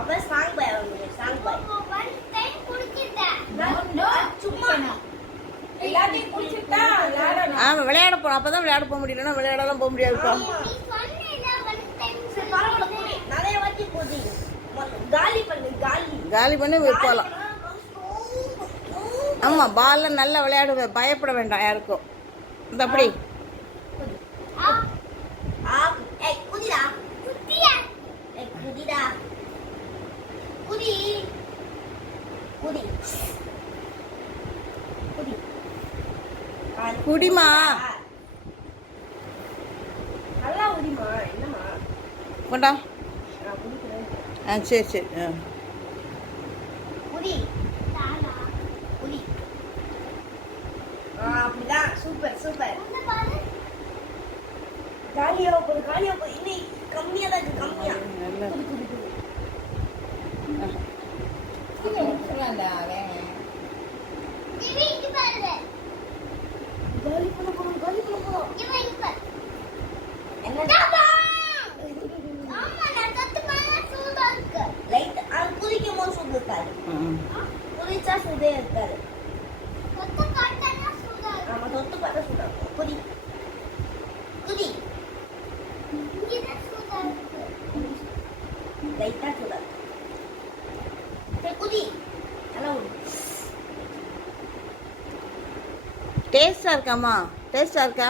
அப்ப சாங் பாய் வந்து சாங் பாய் one time குடிச்சிட்டேன் சும்மா எல்லாத்தையும் குடிச்சிட்டா விளையாடணும். ஆமா விளையாட போறோம். அப்பதான் விளையாட போக முடியலன்னா விளையாடலாம் போக முடியாதுப்பா. நிறைய வாட்டி போதி காலி பண்ணு காலி பண்ணி போகலாம். ஆமா பால்ல நல்லா விளையாடுவேன். பயப்பட வேண்டாம் யாருக்கும். இந்த அப்படி குதிடா குதிடா குதி குதி குதி குடிமா நல்லா குடிமா. என்னம்மா கொண்டா. சரி சரி குடி குடி. அப்படிதான். Super super. காலியா போகுது இன்னும் கம்மியா தான் இருக்கு. கம்மியா குடி குடி குடி. காலி பண்ண போறோம். என்னடா லைட் அது குதிக்கும் போது சூடு இருக்காது. குதிச்சா சூடே இருக்காது. ஆமா தொட்டு பார்த்தா சூடா இருக்கும். குதி குதி லைட்டா சூடா சரி குதி. நல்லா டேஸ்டா இருக்காமா? டேஸ்டா இருக்கா?